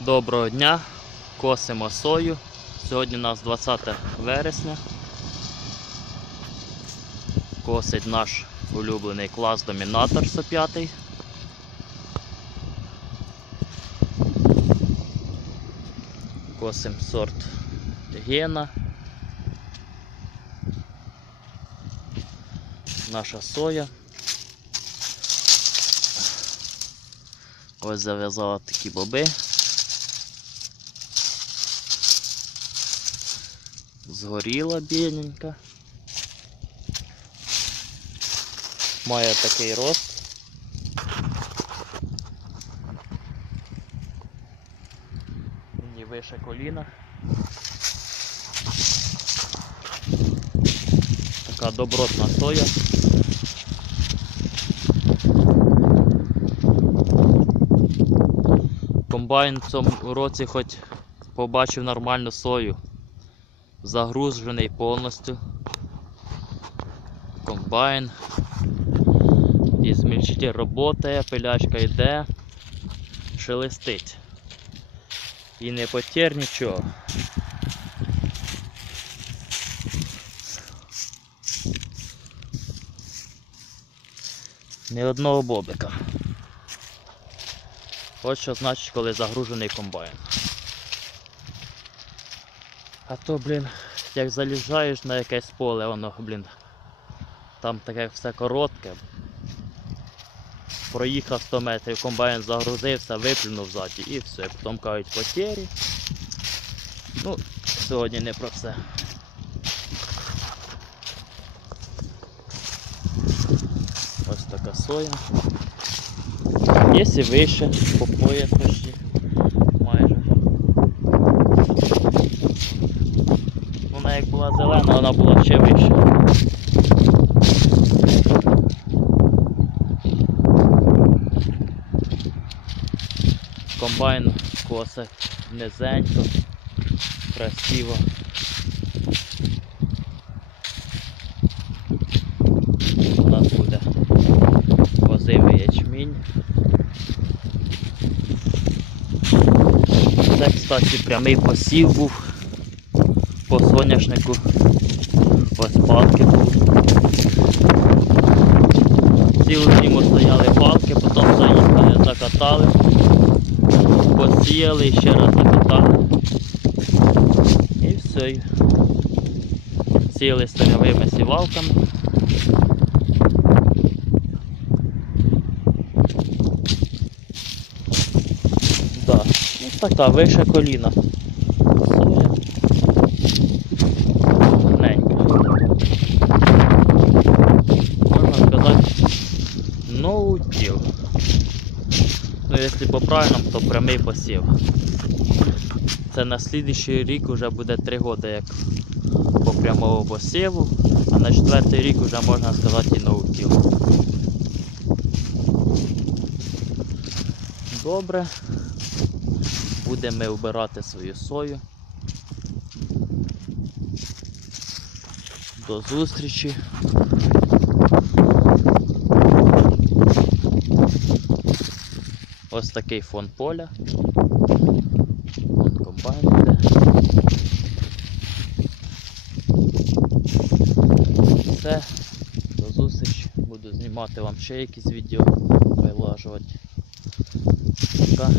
Доброго дня, косимо сою. Сьогодні у нас 20 вересня. Косить наш улюблений клас Домінатор 105. Косим сорт Гена. Наша соя. Ось зав'язала такі боби. Згоріла бідненька. Має такий рост. Мені вище коліна. Така добротна соя. Комбайн в цьому році хоч побачив нормальну сою. Загружений повністю. Комбайн. І змільчитель роботає, пилячка йде, шелестить. І не потер нічого. Ні одного бобика. Ось що значить, коли загружений комбайн. А то, блін, як заліжаєш на якесь поле, воно, блін, там таке все коротке. Проїхав 100 метрів, комбайн загрузився, виплюнув ззаді і все. Потім кажуть потері. Ну, сьогодні не про це. Ось така соя. Є і вище, по пояс майже. Вона як була зелена, вона була ще вища. Комбайн косить низенько, красиво. У нас буде озимий ячмінь. Це, кстати, прямий посів був по соняшнику. Ось палки. Цілу зиму стояли палки, потім заїхали, закатали, посіяли і ще раз закатали. І все. Сіяли стальовими сівалками. Да. Ось така вище коліна. Соя. Гарненька. Можна сказати, ноутіл. Ну, якщо по правильному, то прямий посів. Це на слідуючий рік вже буде 3 роки як по прямому посіву, а на четвертий рік вже можна сказати і ноутіл. Добре. Будемо ми вбирати свою сою. До зустрічі. Ось такий фон поля. Вон комбайн іде. Все. До зустрічі. Буду знімати вам ще якісь відео, вилажувати. Пока.